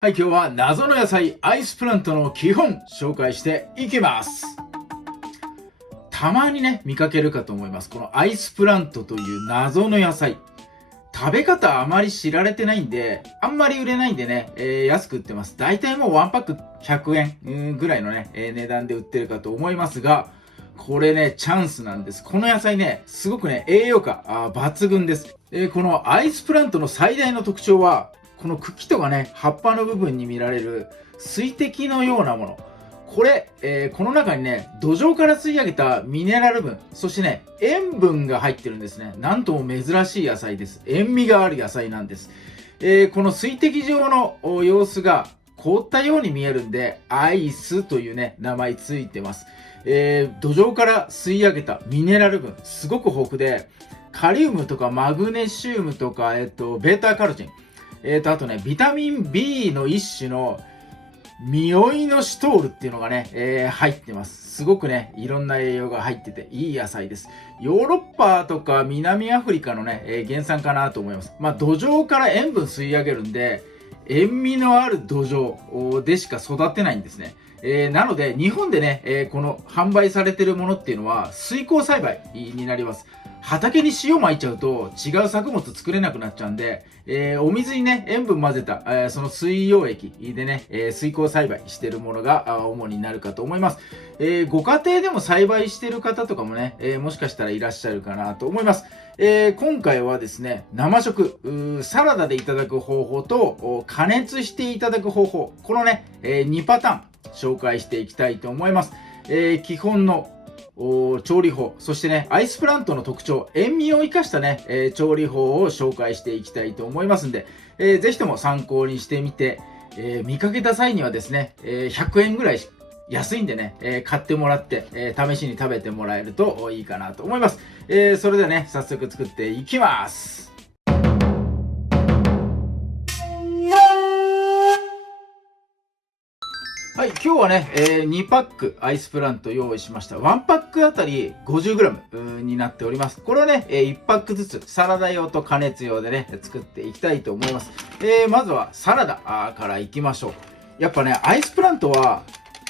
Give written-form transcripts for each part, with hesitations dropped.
はい、今日は謎の野菜アイスプラントの基本紹介していきます。たまにね、見かけるかと思います。このアイスプラントという謎の野菜。食べ方あまり知られてないんで、あんまり売れないんでね、安く売ってます。だいたいもうワンパック100円ぐらいのね、値段で売ってるかと思いますが、これね、チャンスなんです。この野菜ね、すごくね、栄養価抜群です。このアイスプラントの最大の特徴は、この茎とかね、葉っぱの部分に見られる水滴のようなもの。これ、この中にね、土壌から吸い上げたミネラル分、そしてね、塩分が入ってるんですね。なんとも珍しい野菜です。塩味がある野菜なんです。この水滴状の様子が凍ったように見えるんで、アイスというね、名前ついてます。土壌から吸い上げたミネラル分、すごく豊富で、カリウムとかマグネシウムとか、ベータカロチン、あとね、ビタミン B の一種のミオイノシトールっていうのがね、入ってます。すごくね、いろんな栄養が入ってていい野菜です。ヨーロッパとか南アフリカのね、原産かなと思います。まあ、土壌から塩分吸い上げるんで、塩味のある土壌でしか育てないんですね。なので、日本でね、この販売されてるものっていうのは水耕栽培になります。畑に塩撒いちゃうと違う作物作れなくなっちゃうんで、お水にね、塩分混ぜた、その水溶液でね、水耕栽培しているものが主になるかと思います。ご家庭でも栽培している方とかもね、もしかしたらいらっしゃるかなと思います。今回はですね、生食、サラダでいただく方法と、加熱していただく方法、このね、2パターン紹介していきたいと思います。基本の調理法、そしてね、アイスプラントの特徴、塩味を生かしたね、調理法を紹介していきたいと思いますんで、ぜひとも参考にしてみて、見かけた際にはですね、100円ぐらい安いんでね、買ってもらって、試しに食べてもらえるといいかなと思います。それではね、早速作っていきます。はい、今日はね、2パックアイスプラント用意しました。1パックあたり 50g になっております。これをね、1パックずつサラダ用と加熱用でね、作っていきたいと思います。まずはサラダからいきましょう。やっぱね、アイスプラントは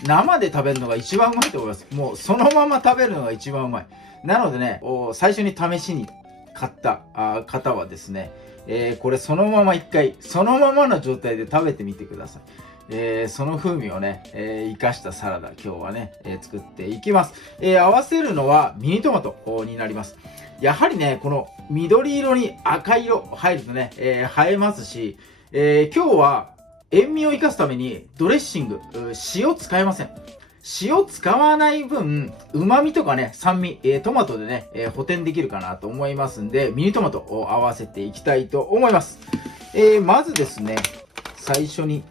生で食べるのが一番うまいと思います。もうそのまま食べるのが一番うまい。なのでね、最初に試しに買った方はですね、これそのまま一回、そのままの状態で食べてみてください。その風味をね、生かしたサラダ、今日はね、作っていきます。合わせるのはミニトマトになります。やはりね、この緑色に赤色入るとね、映えますし、今日は塩味を生かすためにドレッシング、塩使えません。塩使わない分、旨味とかね、酸味、トマトでね、補填できるかなと思いますんで、ミニトマトを合わせていきたいと思います。まずですね、最初に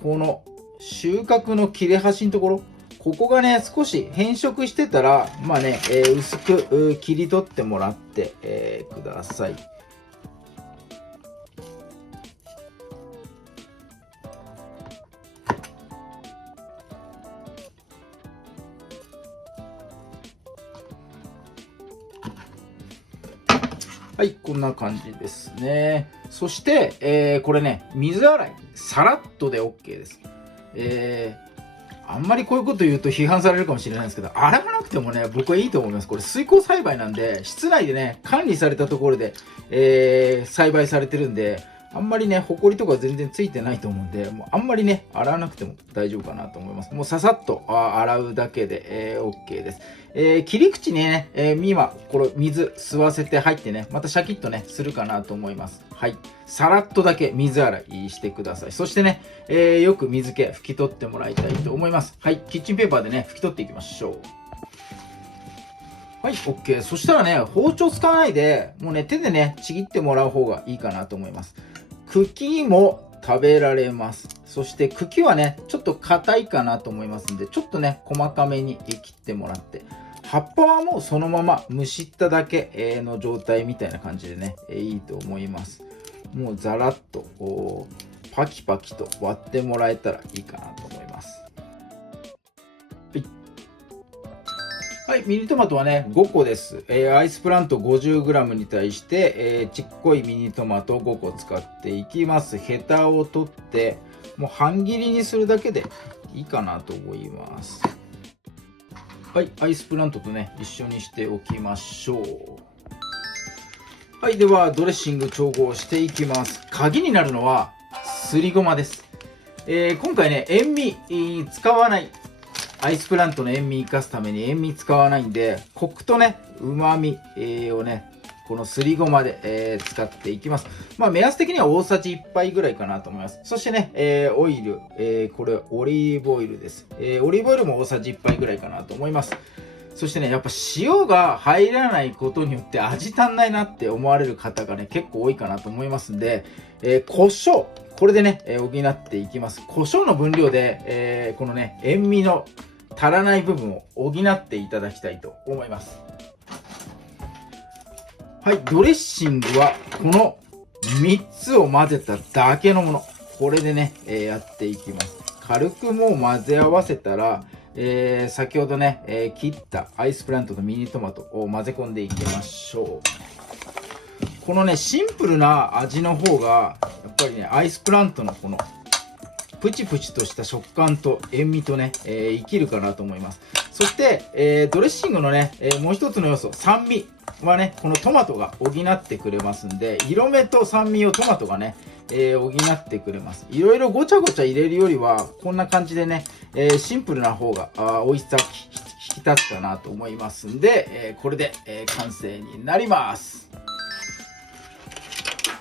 この収穫の切れ端のところ、ここがね、少し変色してたら、まあね、薄く切り取ってもらって、ください。はい、こんな感じですね。そして、これね、水洗い、さらっとで OK です。あんまりこういうこと言うと批判されるかもしれないんですけど、洗わなくてもね、僕はいいと思います。これ水耕栽培なんで、室内でね、管理されたところで、栽培されてるんで、あんまりね、ホコリとか全然ついてないと思うんで、もうあんまりね、洗わなくても大丈夫かなと思います。もうささっと洗うだけで、OK です。切り口にね、今、これ水吸わせて入ってね、またシャキッとね、するかなと思います。はい。さらっとだけ水洗いしてください。そしてね、よく水気拭き取ってもらいたいと思います。はい。キッチンペーパーでね、拭き取っていきましょう。はい、OK。そしたらね、包丁使わないで、もうね、手でね、ちぎってもらう方がいいかなと思います。茎も食べられます。そして茎はね、ちょっと硬いかなと思いますんで、ちょっとね、細かめに切ってもらって、葉っぱはもうそのままむしっただけの状態みたいな感じでね、いいと思います。もうザラッとパキパキと割ってもらえたらいいかなと思います。はい。はい、ミニトマトはね、5個です。アイスプラント 50g に対して、ちっこいミニトマト5個使っていきます。ヘタを取って、もう半切りにするだけでいいかなと思います。はい、アイスプラントとね、一緒にしておきましょう。はい、ではドレッシング調合していきます。鍵になるのはすりごまです。今回ね、塩味使わない。アイスプラントの塩味生かすために塩味使わないんで、コクとね、旨味をね、このすりごまで、使っていきます。まあ、目安的には大さじ1杯ぐらいかなと思います。そしてね、オイル、これオリーブオイルです。オリーブオイルも大さじ1杯ぐらいかなと思います。そしてね、やっぱ塩が入らないことによって味足んないなって思われる方がね、結構多いかなと思いますんで、胡椒、これでね、補っていきます。胡椒の分量で、このね、塩味の足らない部分を補っていただきたいと思います。はい、ドレッシングはこの3つを混ぜただけのもの。これでね、やっていきます。軽くもう混ぜ合わせたら、先ほどね、切ったアイスプラントとミニトマトを混ぜ込んでいきましょう。このね、シンプルな味の方が、やっぱりね、アイスプラントのこのプチプチとした食感と塩味とね、生きるかなと思います。そして、ドレッシングのね、もう一つの要素、酸味はね、このトマトが補ってくれますんで、色目と酸味をトマトがね、補ってくれます。いろいろごちゃごちゃ入れるよりは、こんな感じでね、シンプルな方が美味しさ引き立つかなと思いますんで、これで、完成になります。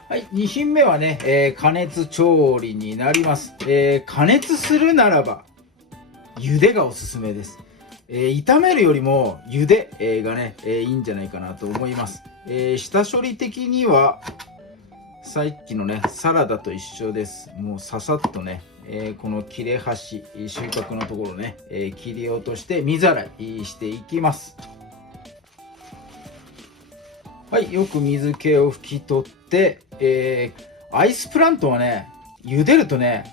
はい、2品目はね、加熱調理になります。加熱するならば、茹でがおすすめです。炒めるよりも茹で、がね、いいんじゃないかなと思います。下処理的には、さっきのね、サラダと一緒です。もうささっとね、この切れ端、収穫のところね、切り落として水洗いしていきます。はい、よく水気を拭き取って、アイスプラントはね、茹でるとね、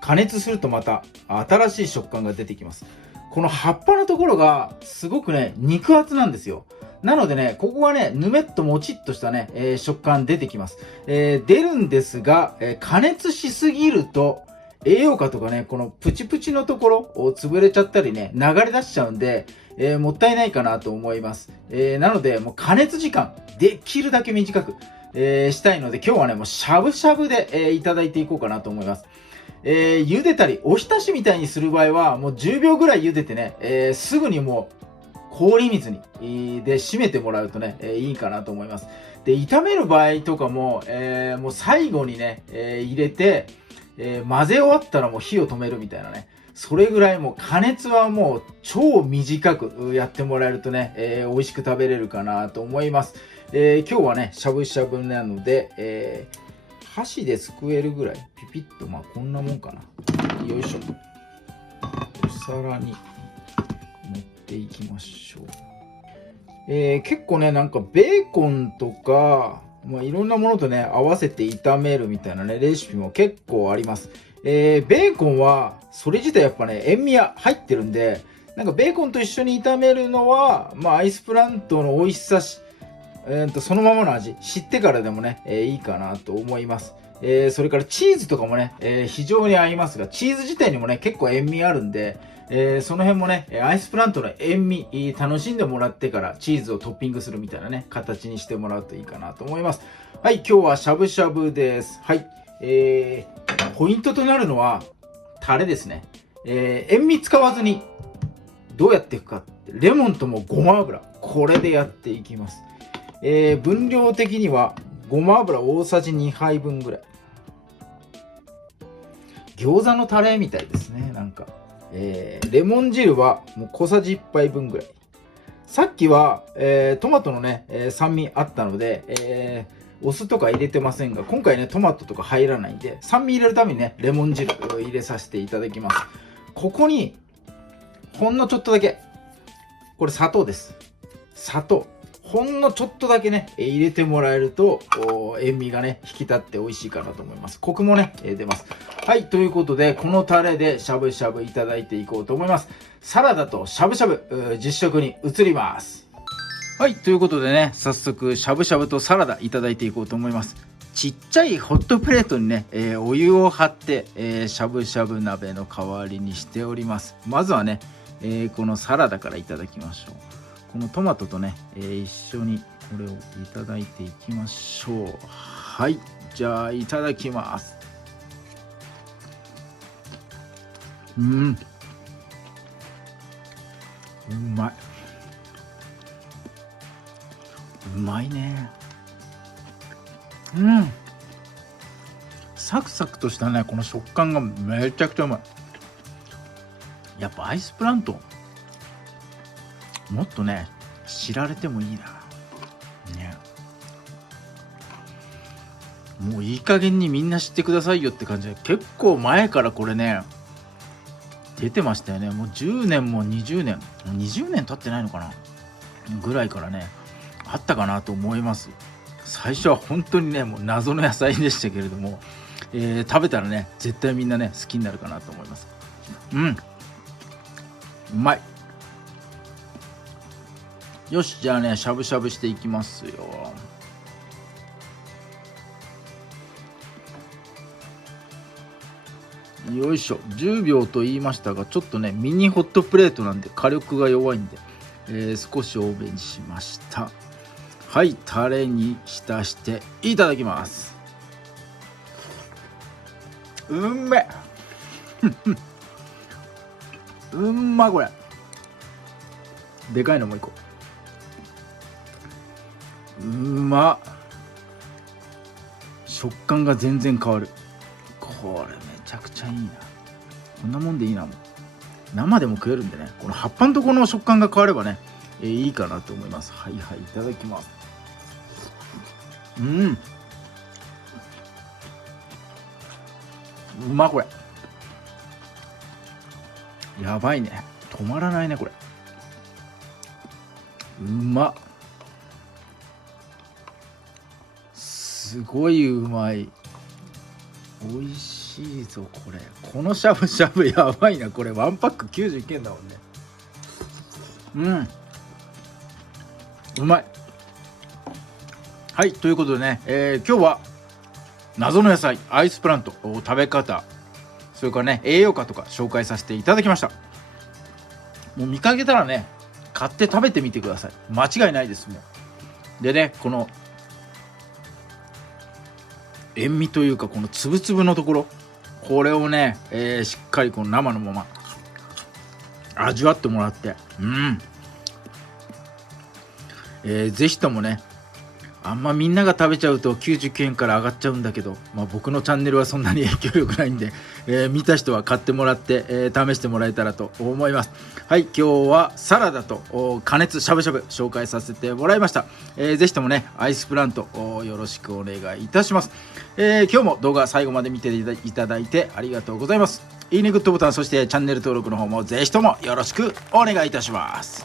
加熱するとまた新しい食感が出てきます。この葉っぱのところがすごくね、肉厚なんですよ。なのでね、ここがね、ぬめっともちっとしたね、食感出てきます。出るんですが、加熱しすぎると、栄養価とかね、このプチプチのところを潰れちゃったりね、流れ出しちゃうんで、もったいないかなと思います。なので、もう加熱時間、できるだけ短く、したいので、今日はね、もうしゃぶしゃぶで、いただいていこうかなと思います。茹でたり、おひたしみたいにする場合は、もう10秒ぐらい茹でてね、すぐにもう、氷水に、で締めてもらうとね、いいかなと思います。で、炒める場合とかも、もう最後にね、入れて、混ぜ終わったらもう火を止めるみたいなね。それぐらいもう加熱はもう超短くやってもらえるとね、美味しく食べれるかなと思います。今日はね、しゃぶしゃぶなので、箸ですくえるぐらい、ピピッと、まあこんなもんかな。よいしょ。お皿に盛っていきましょう。結構ね、なんかベーコンとか、まあ、いろんなものとね、合わせて炒めるみたいなね、レシピも結構あります。ベーコンは、それ自体やっぱね、塩味は入ってるんで、なんかベーコンと一緒に炒めるのは、まあアイスプラントの美味しさそのままの味、知ってからでもね、いいかなと思います。それからチーズとかもね、非常に合いますが、チーズ自体にもね、結構塩味あるんで、その辺もね、アイスプラントの塩味、楽しんでもらってからチーズをトッピングするみたいなね、形にしてもらうといいかなと思います。はい、今日はしゃぶしゃぶです。はい、ポイントとなるのは、タレですね。塩味使わずに、どうやっていくかって、レモンともごま油、これでやっていきます。分量的には、ごま油大さじ2杯分ぐらい。餃子のタレみたいですね、なんか。レモン汁はもう小さじ1杯分ぐらい。さっきは、トマトのね、酸味あったので、お酢とか入れてませんが、今回ね、トマトとか入らないんで、酸味入れるためにね、レモン汁を入れさせていただきます。ここに、ほんのちょっとだけ、これ砂糖です。砂糖。ほんのちょっとだけね、入れてもらえると、塩味がね、引き立って美味しいかなと思います。コクもね、出ます。はい、ということで、このタレでしゃぶしゃぶいただいていこうと思います。サラダとしゃぶしゃぶ実食に移ります。はい、ということでね、早速しゃぶしゃぶとサラダいただいていこうと思います。ちっちゃいホットプレートにね、お湯を張って、しゃぶしゃぶ鍋の代わりにしております。まずはね、このサラダからいただきましょう。このトマトとね、一緒にこれをいただいていきましょう。はい、じゃあいただきます。うまい。うまいね。サクサクとしたね、この食感がめちゃくちゃうまい。やっぱアイスプラントもっとね知られてもいいなね。もういい加減にみんな知ってくださいよって感じで、結構前からこれね出てましたよね。もう10年も20年経ってないのかなぐらいからねあったかなと思います。最初は本当にねもう謎の野菜でしたけれども、食べたらね絶対みんなね好きになるかなと思います。うまい。よし、じゃあねしゃぶしゃぶしていきますよ。よいしょ。10秒と言いましたが、ちょっとねミニホットプレートなんで火力が弱いんで、少し多めにしました。はい、タレに浸していただきます。うんめうんまこれでかいのもう一個。うまっ。食感が全然変わる。これめちゃくちゃいいな。こんなもんでいいな。もう生でも食えるんでね、この葉っぱのところの食感が変わればね、いいかなと思います。はいはい、いただきます。うまこれ。やばいね。止まらないねこれ。うまっ。すごいうまい。美味しいぞこれ。このしゃぶしゃぶやばいな。これワンパック99円だもんね。うまい。はい、ということでね、今日は謎の野菜アイスプラントを食べ方、それからね栄養価とか紹介させていただきました。もう見かけたらね買って食べてみてください。間違いないです。もうでね、この塩味というかこのつぶつぶのところ、これをね、しっかりこの生のまま味わってもらって、ぜひともね、あんまみんなが食べちゃうと99円から上がっちゃうんだけど、僕のチャンネルはそんなに影響力ないんで、見た人は買ってもらって、試してもらえたらと思います。はい、今日はサラダと加熱しゃぶしゃぶ紹介させてもらいました。ぜひともねアイスプラントよろしくお願いいたします。今日も動画最後まで見ていただいてありがとうございます。いいね、グッドボタン、そしてチャンネル登録の方もぜひともよろしくお願いいたします。